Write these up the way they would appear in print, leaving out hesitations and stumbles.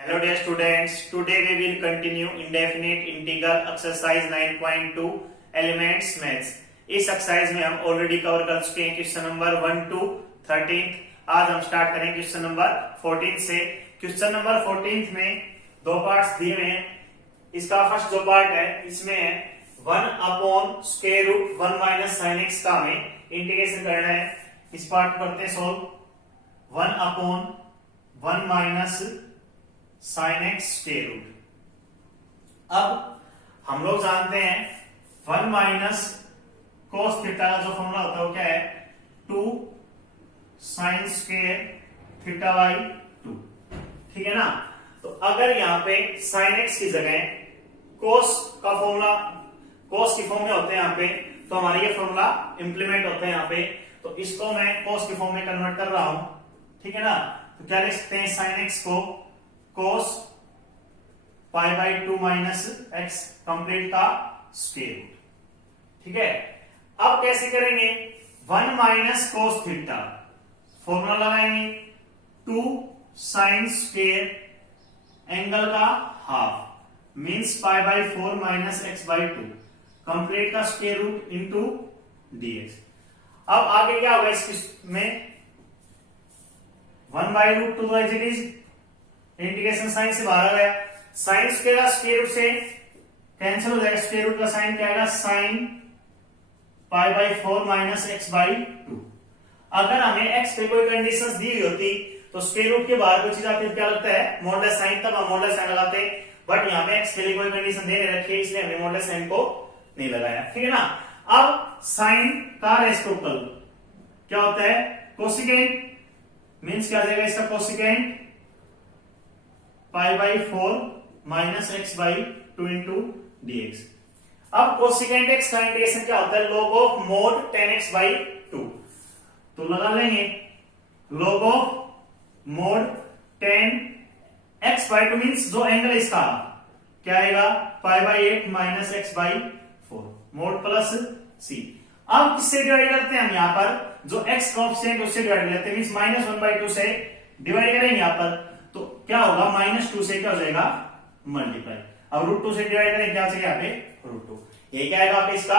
Hello dear students, today we will continue indefinite integral exercise 9.2 elements maths। इस exercise में हम already cover कर चुके हैं क्वेश्चन नंबर 1 to 13। आज हम स्टार्ट करेंगे क्वेश्चन नंबर 14 से। क्वेश्चन नंबर 14 में दो पार्ट्स दिए हुए हैं। इसका फर्स्ट जो पार्ट है इसमें है 1/√1 माइनस साइन एक्स का हमें इंटीग्रेशन करना है। इस पार्ट को करते हैं solve. 1/1 minus sine x square root. अब हम लोग जानते हैं 1 माइनस कोस थीटा का जो फॉर्मूला होता है वो क्या है 2 साइन स्क्वायर थीटा बाई 2। ठीक है ना। तो अगर यहाँ पे साइन एक्स की जगह कोस का फॉर्मूला कोस की फॉर्म में होते हैं यहाँ पे, तो हमारे ये फॉर्मूला इंप्लीमेंट होते हैं यहाँ पे। तो इसको मैं कोस की फॉर्म में कन्वर्ट कर रहा हूं। ठीक है ना। तो क्या लिख सकते हैं साइन एक्स को cos pi by 2 minus x complete का स्क्वायर रूट। ठीक है। अब कैसे करेंगे 1 माइनस कोस थीटा फॉर्मूला लगाएंगे 2 साइन स्क्वायर एंगल का half means pi by 4 minus x by 2 complete का स्क्वायर रूट इनटू डीएक्स। अब आगे क्या होगा इसमें 1/√2 as it is integration sine से बाहर आ गया। साइन स्क्वायर का स्क्वायर रूट से कैंसिल हो जाएगा। स्क्वायर रूट का साइन क्या आएगा sine pi by 4 minus x by 2। अगर हमें एक्स पे कोई कंडीशंस दी हुई होती तो स्क्वायर रूट के बाहर कोई चीज आती है क्या लगता है मॉडुलस साइन, तब हम मॉडुलस साइन लगाते। बट यहाँ पे एक्स के लिए कोई कंडीशन दे नहीं रखी है इसलिए हमने मॉडुलस साइन को नहीं लगाया। ठीक है ना। अब साइन का रेसिप्रोकल क्या होता है कोसिकेंट मींस क्या आ जाएगा इसका cosecant pi by 4 minus x by 2 into d x. अब कोसिकेंट एक्स का इंटीग्रेशन क्या होता है log of mode 10x by 2। तो लगा लेंगे log of mode 10x by 2 means जो एंगल इसका क्या आएगा pi by 8 minus x by 4 mode plus C. अब किससे डिवाइड करते हैं हम यहाँ पर जो x कोएफिशिएंट उससे डिवाइड करते हैं मींस -1/2 से डिवाइड करेंगे यहाँ पर। तो क्या होगा -2 से क्या हो जाएगा मल्टीप्लाई। अब √2 से डिवाइड करें क्या हो जाएगा यहाँ पे √2। ये क्या आएगा आपके इसका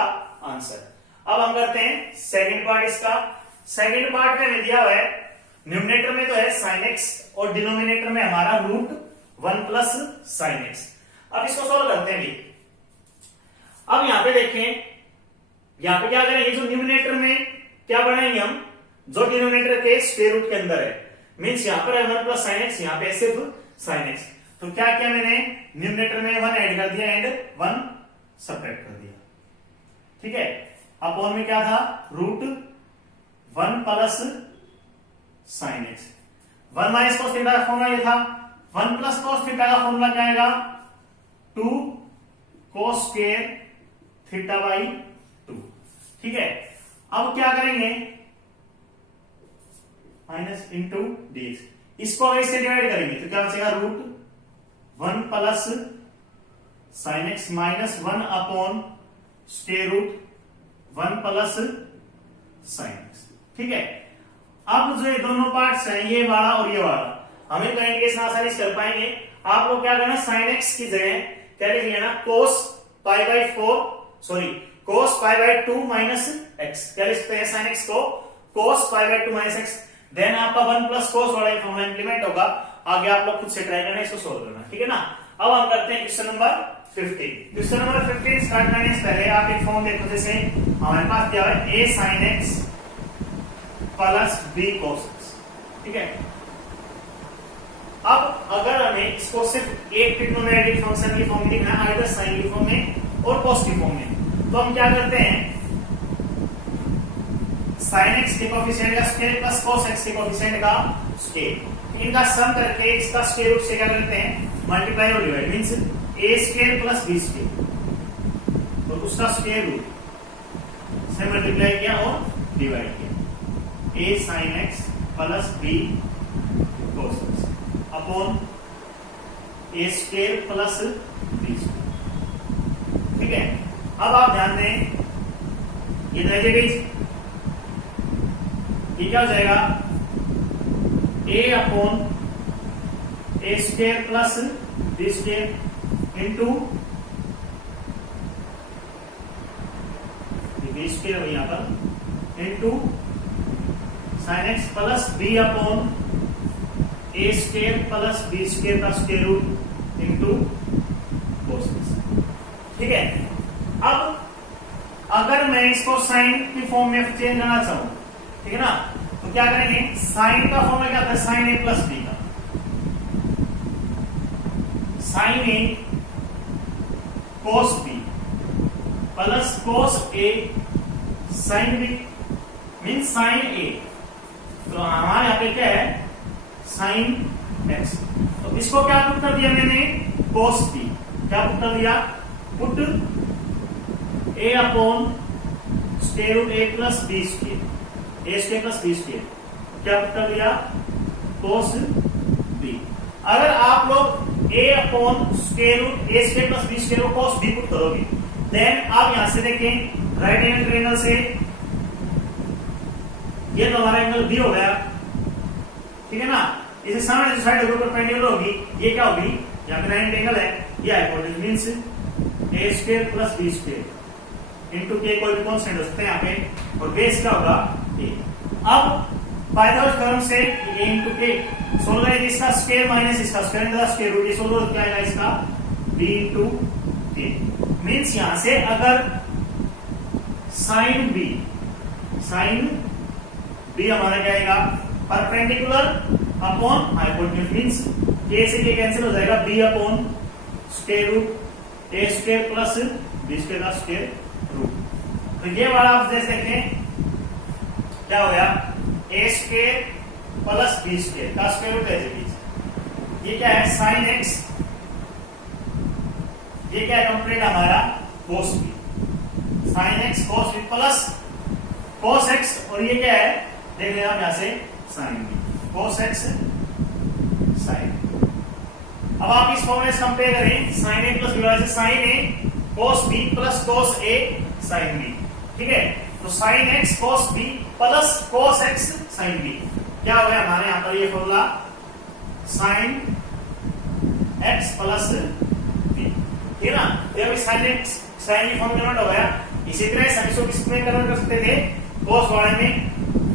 आंसर। अब हम करते हैं सेकंड पार्ट इसका। सेकंड पार्ट में दिया हुआ है न्यूमरेटर में तो है sin x और डिनोमिनेटर में हमारा √1 प्लस sin x। अब इसको सॉल्व करते हैं भी। अब यहां पे देखें यहां पे क्या करेंगे जो न्यूमरेटर में क्या बनाएंगे हम जो डिनोमिनेटर के स्क्वायर रूट के अंदर है मीन्स यहां पर है 1 प्लस साइन एक्स, यहां पे सिर्फ साइन एक्स। तो क्या किया मैंने न्यूमरेटर में 1 ऐड कर दिया एंड 1 सब्ट्रैक्ट कर दिया। ठीक है। अपॉन में क्या था √1 plus sine x. 1 minus cos theta का फॉर्मूला ये था। 1 प्लस कोस थीटा का फॉर्मूला क्या आएगा 2 कोस स्क्वायर थीटा बाई 2। ठीक है। अब क्या करेंगे माइनस इंटू डीएक्स। इसको अगर इससे डिवाइड करेंगे तो क्या बचेगा √1 plus sine x minus 1 upon square root 1 plus sine x. ठीक है। अब जो ये दोनों पार्ट्स हैं ये वाला और ये वाला हमें तो इंटीग्रेशन आसानी से कर पाएंगे। आप लोग क्या करना साइन एक्स की जगह क्या लिख लेना cos pi by 2 minus x. क्या लिख सकते हैं साइन एक्स को cos pi by 2 minus x. Then आपका 1 प्लस कोस वाला फॉर्मूला इंप्लीमेंट होगा। आगे आप लोग खुद से ट्राई करना इसको सोल्व करना। ठीक है ना। अब हम करते हैं question number 15। Question number 15 start करने से पहले आप एक फॉर्म देखो जैसे हमारे पास दिया है a sin x plus b cos x। ठीक है। अब अगर हमें इसको सिर्फ एक ट्रिग्नोमेट्रिक फंक्शन की फॉर्म में लिखना है आइदर साइन की फॉर्म में और cos की फॉर्म में, तो हम क्या करते हैं sin x के कोएफिशिएंट का स्क्वायर प्लस cos x के कोएफिशिएंट का स्क्वायर इनका सम करके इसका स्क्वायर रूट से क्या करते हैं मल्टीप्लाई और divide means a square plus b square तो उसका स्क्वायर रूट से मल्टीप्लाई किया और डिवाइड किया a sin x plus b cos x upon a square plus b square. ठीक है। अब आप ध्यान दें ये नेगेटिव ये क्या हो जाएगा a upon A square plus B square into B square यहां पर into sine x plus B upon A square plus B square का square root into cos x. ठीक है, अब अगर मैं इसको साइन की फॉर्म में चेंज करना चाहूं, ठीक है ना, तो क्या करेंगे, साइन का फॉर्म क्या होता है, साइन ए प्लस बी का, sign A cos B plus cos A sine B mean sine ए। तो हमारे यहां पे क्या है, साइन एक्स। तो इसको क्या पुट कर दिया मैंने, कोस बी, क्या पुट कर दिया, पुट ए अपॉन स्क्वायर रूट ए प्लस बी स्क्वायर, ए स्क्वायर प्लस बी स्क्वायर, क्या पुट कर दिया, कोस बी। अगर आप लोग ए अपॉन स्क्वायर रूट ए स्क्वायर प्लस बी स्क्वायर को कोस बी पुट करोगे, देन आप यहां से देखें राइट एंगल ट्रायंगल से ये तो हमारा एंगल बी हो गया, ठीक है ना, इसे सामने जो साइड होगी परपेंडिकुलर होगी, ये क्या होगी, यहाँ पे 90 एंगल है, ये hypotenuse means A square plus B square into K, कोई भी कांस्टेंट हो सकते हैं यहाँ पे, और बेस क्या होगा ए। अब पाइथागोरस थ्योरम से ए इंटू के सोल्व करेंगे, इसका स्क्वायर माइनस इसका square into the square root, ये सोल्व क्या आएगा इसका बी इंटू के। मींस यहां से अगर साइन बी हमारा क्या आएगा, परपेंडिकुलर अपॉन हाइपोटेन्यूज, मींस के से के कैंसिल हो जाएगा, बी अपॉन स्क्वायर रूट ए स्क्वायर प्लस बी स्क्वायर का स्क्वायर रूट। तो ये वाला आप जैसे देखें क्या हो गया, ए स्क्वायर प्लस बी स्क्वायर का स्क्वायर रूट है बीच, ये क्या है साइन एक्स, ये क्या है कंप्लीट हमारा cos B, sine x cos B plus cos x, और ये क्या है देख लेना यहां से sine B, cos x sine. अब आप इस फॉर्मूले से कंपेयर करें, sine A plus B, sine A cos B plus cos A sine B, ठीक है। तो sine x cos B plus cos x sine B, क्या हो गया हमारे यहां पर ये formula, sine x plus B, ठीक है ना। तो साइन एक्स साइन की फॉर्म कन्वर्ट हो गया, इसी तरह हम इसको किसमें कन्वर्ट कर सकते थे, कोस वाले में,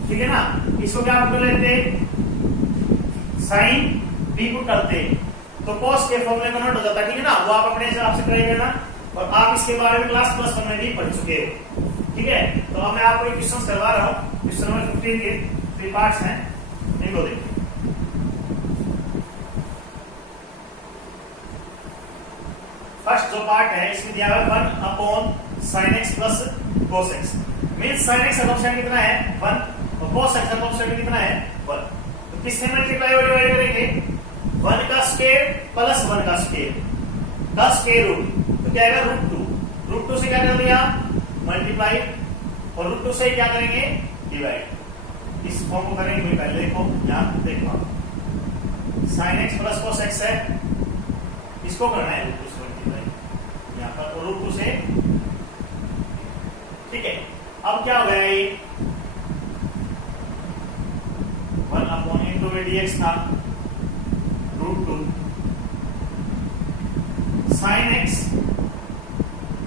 ठीक है ना। इसको क्या कर लेते, साइन बी को करते तो कोस के फॉर्मूले कन्वर्ट हो जाता, ठीक है ना, वो आप अपने हिसाब से ट्राई करना, और आप इसके बारे में क्लास प्लस वन में भी पढ़ चुके हो, ठीक है। तो अब मैं आपको क्वेश्चन करवा रहा हूं, क्वेश्चन नंबर 15 के 3 पार्ट्स हैं, इनको देखिए। फर्स्ट जो पार्ट है इसमें दिया हुआ 1 upon sine x plus cos x, means sine x का कोएफिशिएंट कितना है 1 और कोस एक्स का कोएफिशिएंट कितना है 1। तो किससे मल्टीप्लाई और डिवाइड करेंगे, 1 का स्क्वायर प्लस 1 का स्क्वायर रूट, तो क्या आएगा रूट 2 से क्या कर दिया मल्टीप्लाई, और रूट 2 से क्या करेंगे डिवाइड। इस फॉर्म को करेंगे पहले, देखो यहां देखो sign x plus cos x है, इसको करना है रूट 2 से मल्टीप्लाई यहां पर, रूट 2 से, ठीक है। अब क्या हो गया ये 1 अपॉन इंटू dx था root 2 sine x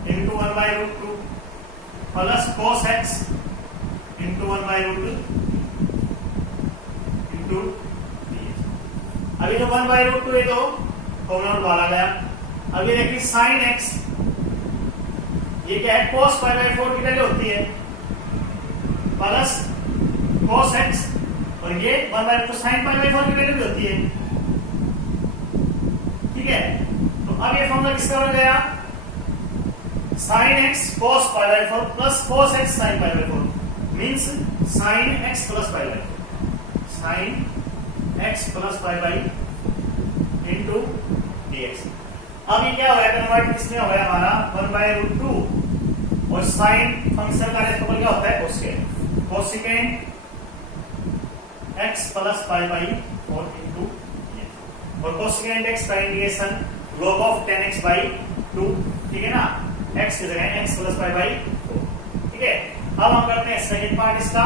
into 1 by root 2 plus cos x into 1 by root 2 into dx। अभी जो 1 बाई रूट 2 है तो फॉर्मूला डाला गया। अभी देखिए साइन एक्स, ये क्या है कोस पाई बाई 4 की वैल्यू होती है, प्लस कोस एक्स, और ये 1 by root sine pi by 4 की वैल्यू भी होती है, ठीक है। तो अब ये फॉर्मूला किसका बन गया, sign x cos pi by 4 plus cos x sign pi by 4, means sign x plus pi by 4, sign x plus pi by into dx। अब ये क्या हो गया कन्वर्ट, किसमें हो गया हमारा 1 बाई रूट 2, और साइन फंक्शन का रेसिप्रोकल क्या होता है cosecant, cosecant x plus pi by 4 into, और कोसेकेंट x का integration log of 10x by 2, ठीक है ना, x की जगह x प्लस पाई बाई 4, ठीक है। अब हम करते हैं सेकंड पार्ट इसका,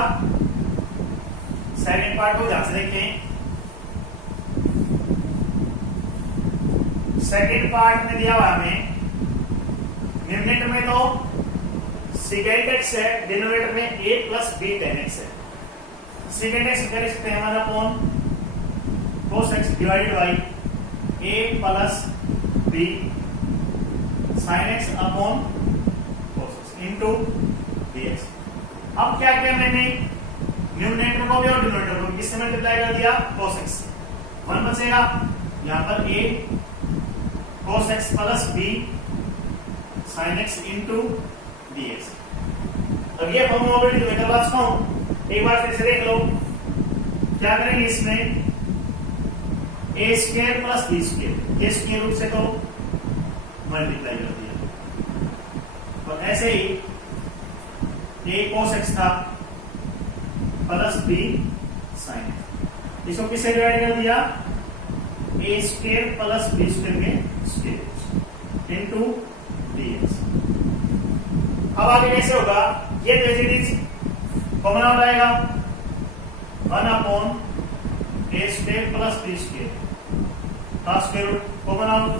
सेकंड पार्ट को ध्यान से देखें। सेकंड पार्ट में दिया हुआ हमें न्यूमरेटर में तो सेकेंड एक्स है, डिनोमिनेटर में a plus B tan x है। सेकेंड एक्स कर सकते हैं हमारा upon cos x divided by a plus B sine x upon cos x into dx। अब क्या किया मैंने, न्यूमरेटर को भी और डिनोमिनेटर को किससे मल्टीप्लाई कर दिया, cos x। 1 बचेगा यहां पर a cos x plus b sin x into dx। अब ये फॉर्मूला ऑलरेडी तुम्हें करवा चुका हूं, एक बार फिर से देख लो। क्या करेंगे इसमें, a square plus b square के स्क्वायर रूट से तो मल्टीप्लाई कर दिया, और ऐसे ही a cos x था प्लस b sin x, इसको किससे डिवाइड कर दिया, a square plus b square के स्क्वायर इनटू dx। अब आगे कैसे होगा, ये तो कॉमन आउट आएगा 1 upon a square plus b square का square root common out.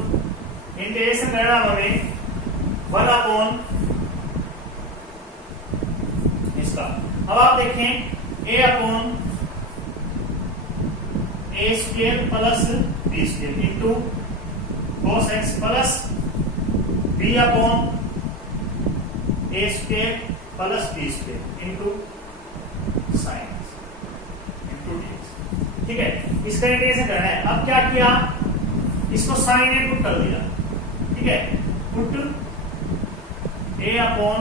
Integration करना हमें 1 अपॉन इसका। अब आप देखें a upon a square plus b square into cos x plus b upon a square plus b square into sine into dx। ठीक है, इसका इंटीग्रेशन करना है। अब क्या किया, इसको साइन ए पुट कर दिया। ठीक है, put a upon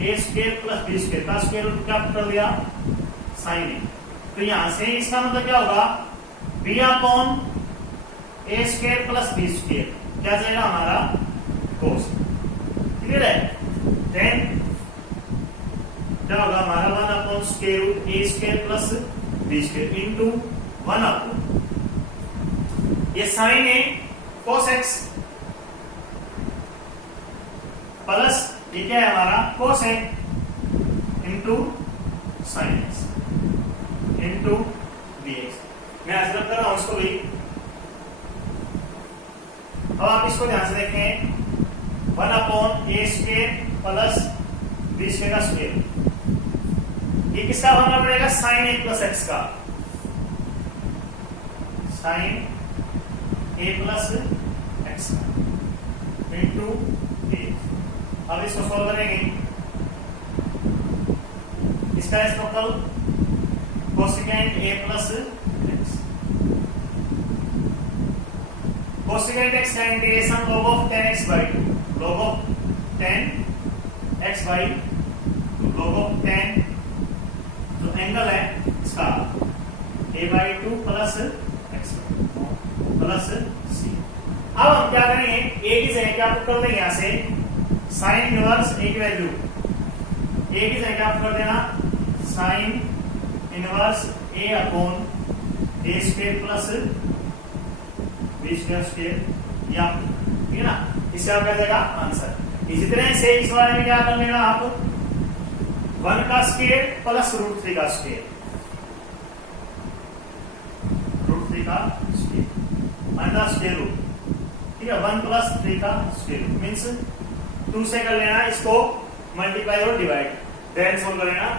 a square plus b square का स्क्वायर रूट क्या पुट कर दिया, साइन ए। तो यहां से इसका मतलब क्या होगा, b upon a square plus b square क्या जाएगा हमारा cos। क्लियर है, देन क्या होगा हमारा 1 upon square root a square plus b square into 1 upon ये sine A cos x plus ये क्या है हमारा cos a into sine x into dx। मैं आज रब कर रहा हूं इसको भी। अब आप इसको ध्यान से देखें, 1 upon a square plus b square का स्क्वायर, ये किसका बनना पड़ेगा, साइन a प्लस x का, साइन a प्लस x का इंटू dx। अब इसको सॉल्व करेंगे, इसका reciprocal cosecant a plus x, cosecant x का integration log of 10x by 2, log of 10x by 2, log of 10 जो एंगल है इसका a by 2 plus x plus c। अब हम क्या करेंगे, a की जगह क्या पुट कर देंगे, यहां से साइन इनवर्स a की वैल्यू, a की जगह क्या पुट कर देना, sine inverse a upon a square plus b square square, या ठीक है ना, इससे आप क्या देगा आंसर। इसी तरह से इस वाले में क्या कर लेना आप, 1 का स्क्वायर प्लस रूट 3 का स्क्वायर, रूट 3 का स्क्वायर अंडर स्क्वायर रूट। ठीक है, 1 प्लस 3 का स्क्वायर रूट मीन्स 2 से कर लेना, इसको मल्टीप्लाई और डिवाइड, देन सोल्व कर लेना।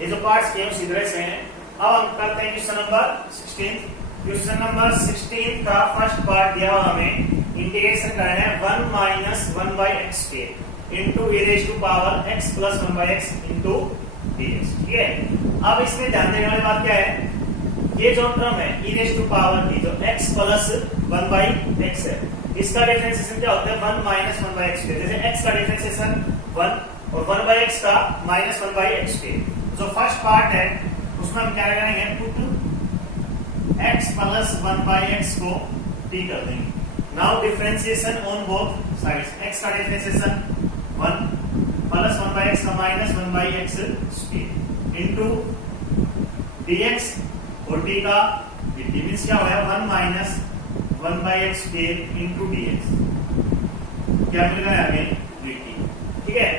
ये जो पार्ट्स किए उसी तरह से हैं। अब हम करते हैं क्वेश्चन नंबर 16। क्वेश्चन नंबर 16 का फर्स्ट पार्ट दिया हुआ हमें, इंटीग्रेशन करना है 1 minus 1 by x square into e raise to power x plus 1 by x into dx। ठीक है, अब इसमें ध्यान देने वाली बात क्या है, ये जो टर्म है e रेज टू पावर की जो x प्लस 1 बाई एक्स है, इसका डिफरेंशिएशन क्या होता है, 1 माइनस 1 बाई एक्स स्क्वायर। जैसे x का डिफरेंशिएशन 1 और 1 बाई एक्स का माइनस 1 बाई एक्स स्क्वायर। जो फर्स्ट पार्ट है उसमें हम क्या करेंगे, put x plus 1 by x को t कर देंगे। Now differentiation on both sides, x का डिफरेंशिएशन 1 प्लस 1 बाई एक्स का minus 1 by x square into dx और t का dt मींस क्या होगा, 1 minus 1 by x square into dx, क्या मिल रहा है हमें dt। ठीक है,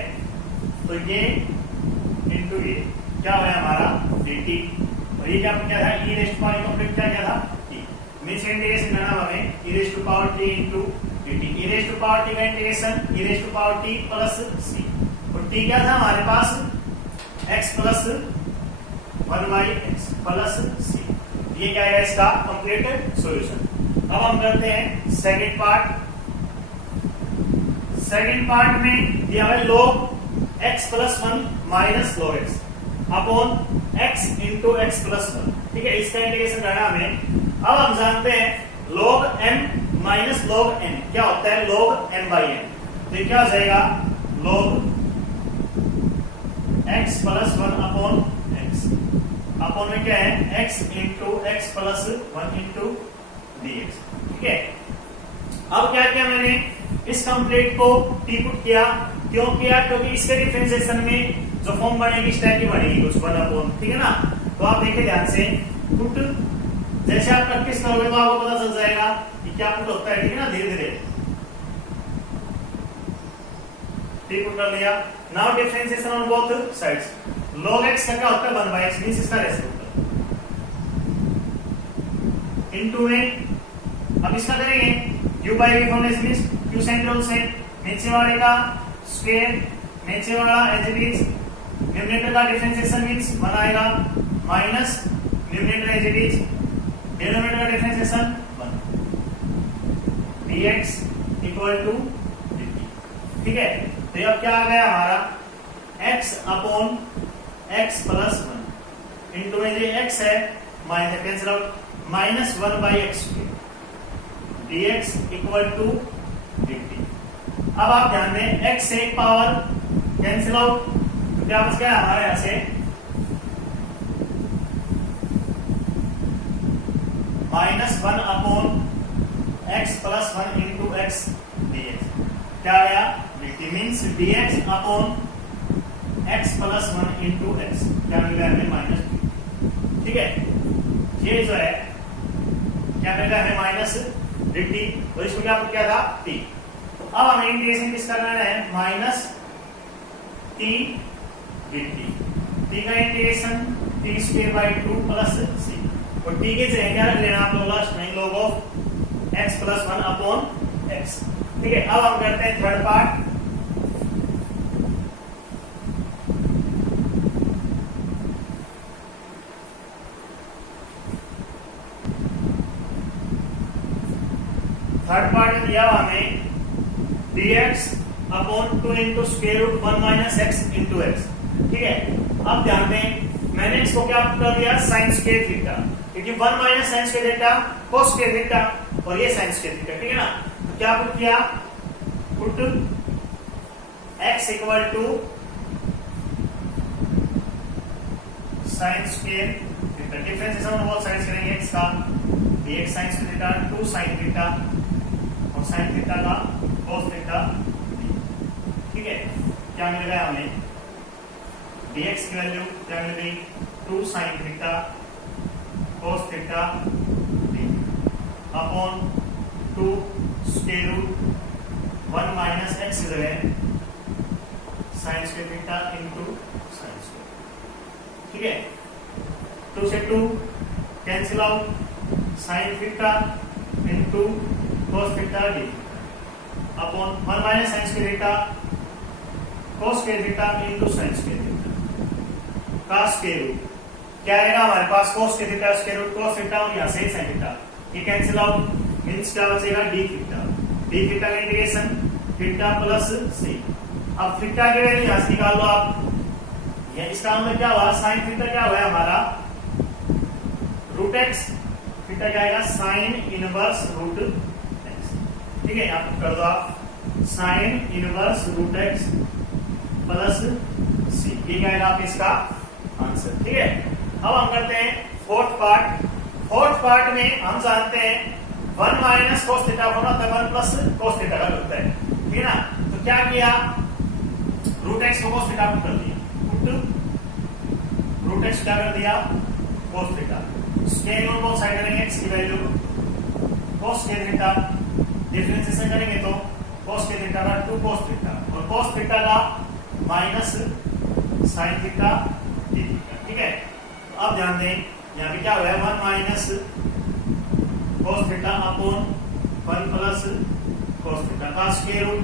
तो ये इंटू ये क्या होगा हमारा dt, और ये क्या था, e रेस्ट पावर का क्या था t। मींस इंटीग्रेशन करना हमें e raise to power t into dt। e raise to power t का integration e raise to power t plus c, और t क्या था हमारे पास x plus 1/x plus c। ये क्या है इसका कंप्लीट सॉल्यूशन। अब हम करते हैं सेकंड पार्ट। सेकंड पार्ट में दिया है log x plus 1 minus log x upon x into x plus 1। ठीक है, इसका इंटीग्रेशन करना हमें। अब हम जानते हैं log m minus log n क्या होता है, log m बाई n। तो क्या हो जाएगा log x plus 1 upon x, upon में क्या है x into x plus 1 into dx। ठीक है, अब क्या किया मैंने, इस कंप्लीट को टी पुट किया। क्यों किया, क्योंकि इसके डिफरेंशिएशन में जो फॉर्म बनेगी स्टैक की बनेगी कुछ 1 अपॉन। ठीक है ना, तो आप देखिए ध्यान से पुट, जैसे आप प्रैक्टिस करोगे तो आपको पता चल जाएगा कि क्या पुट होता है। ठीक है ना, धीरे धीरे टी पुट कर लिया। Now differentiation on both sides. log x का क्या होता है 1/x, मींस इसका रेसिप्रोकल इनटू में। अब इसका करेंगे u by v formula means q central से नीचे वाले का स्क्वायर, नीचे वाला एज इट इज, न्यूमरेटर का डिफरेंशिएशन मींस 1 आएगा minus numerator as it is, denominator का differentiation 1 dx equal to dt। ठीक है, तो अब क्या आ गया हमारा x upon x plus 1 into में जो x है minus cancel out minus 1/x dx equal to dt। अब आप ध्यान दें x से एक पावर कैंसिल आउट, तो क्या बच गया हमारे यहां से -1 upon x plus 1 into x dx। क्या आया dt, means dx upon x plus 1 into x, क्या मिल गया हमें -2। ठीक है, ये जो है क्या मिल गया हमें माइनस dt, और इसको क्या किया था t। अब हमें इंटीग्रेशन किसका करना है, माइनस t dt। t का integration t square by 2 plus c, और t के जगह क्या रख लेना आप लोग लास्ट में log of x plus 1 upon x। ठीक है, अब हम करते हैं थर्ड पार्ट। थर्ड पार्ट में दिया हमें dx upon 2 into square root 1 minus x into x. ठीक है, अब ध्यान दें मैंने इसको क्या कर दिया साइन स्क्वायर थीटा, क्योंकि 1 minus sine square theta cos square theta, और ये साइन स्क्वायर थीटा। ठीक है ना, तो क्या पुट किया, put x equal to sine square theta, differentiation on both sides करेंगे x का dx sine square theta 2 sine theta और साइन थीटा का cos थीटा। ठीक है, क्या मिल गया हमें dx की वैल्यू क्या मिल गई 2 sine theta cos theta upon 2 square root 1 minus x जगह sine square theta into sine square. ठीक है, 2 से 2 cancel out sine theta into cos theta D upon 1 minus sine square theta cos square theta into sine square theta का square root. क्या आएगा हमारे पास cos square theta square root cos theta, और यहां से sin थीटा, ये cancel out means क्या बचेगा d थीटा। d थीटा का इंटीग्रेशन थीटा प्लस c। अब थीटा की वैल्यू यहां से निकाल लो आप, ये इसका मतलब क्या हुआ sin थीटा क्या हुआ हमारा रूट x, थीटा क्या आएगा sin इनवर्स रूट x। ठीक है, आप कर दो आप sin inverse root x plus c, ये क्या आएगा आप इसका आंसर। ठीक है, अब हम करते हैं फोर्थ पार्ट। फोर्थ पार्ट में हम जानते हैं 1 माइनस cos थीटा होना होता है 1 प्लस cos थीटा का होता है। ठीक है ना, तो क्या किया रूट x को cos थीटा कर दिया, पुट रूट x क्या कर दिया cos theta, square on both side करेंगे x की value cos square theta, differentiation करेंगे तो cos स्क्वायर थीटा का 2 cos थीटा और cos थीटा का minus sin theta d theta. ठीक है, तो अब ध्यान दें यहाँ पे क्या हुआ है 1 minus cos theta upon 1 plus cos theta का स्क्वायर रूट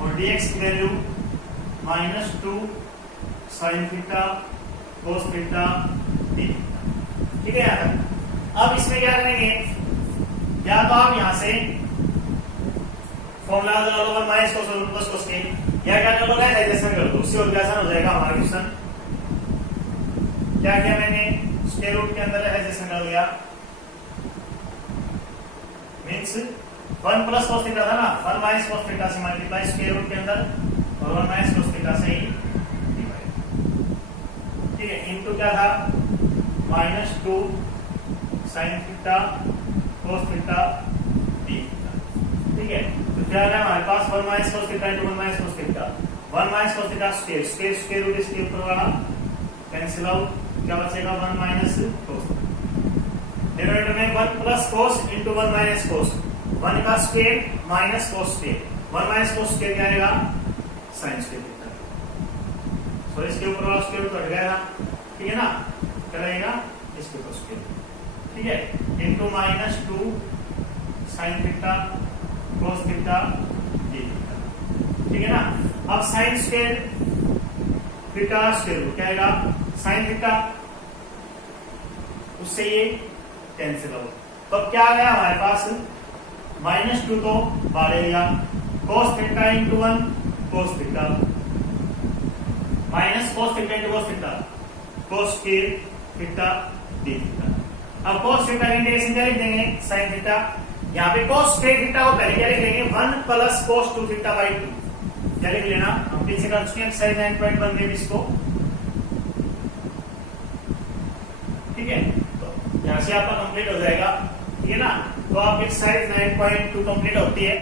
और dx की value -2 sin theta cos theta d। ठीक है यार। अब इसमें क्या करेंगे, या तो आप यहां से फॉर्मूला लगा लो 1 माइनस cos और प्लस cos के, या क्या कर लो एडजस्टमेंट कर दो, उससे और आसान हो जाएगा हमारा क्वेश्चन। क्या किया मैंने, स्क्वायर रूट के अंदर एडजस्टमेंट कर दिया, मींस 1 प्लस cos थीटा था ना, 1 माइनस cos थीटा से मल्टीप्लाई स्क्वायर रूट के अंदर और 1 माइनस cos थीटा से ही डिवाइड। ठीक है, इनटू क्या था -2 sin theta cos theta d। ठीक है, तो क्या है हमारे पास 1 minus cos theta into 1 minus cos theta, 1 minus cos theta square square square root इसके ऊपर वाला कैंसिल आउट, क्या बचेगा 1 माइनस cos। डिनोमिनेटर में 1 plus cos into 1 minus cos, 1 का square minus cos square, 1 minus cos square क्या आएगा sin square theta. सो इसके ऊपर वाला स्क्वायर तो हट गया, ठीक है ना, क्या रहेगा इसके ऊपर स्क्वायर, ठीक है, into -2 sin theta cos theta d theta. ठीक है ना। अब sin square theta square root क्या आएगा sin थीटा, उससे ये कैंसिल आउट, तो क्या आ गया हमारे पास -2 तो बाहर लिया, cos theta into 1 cos theta minus cos theta into cos theta cos square theta d theta. अब cos थीटा की इंटीग्रेशन क्या लिख देंगे sin थीटा, यहाँ पे cos स्क्वायर थीटा को पहले क्या लिख लेंगे 1 प्लस cos 2 थीटा बाई 2, क्या लिख लेना, हम पीछे कर चुके हैं एक्सरसाइज 9.1 में इसको। ठीक है, तो यहाँ से आपका कंप्लीट हो जाएगा, ठीक है ना। तो आप एक्सरसाइज 9.2 कंप्लीट होती है।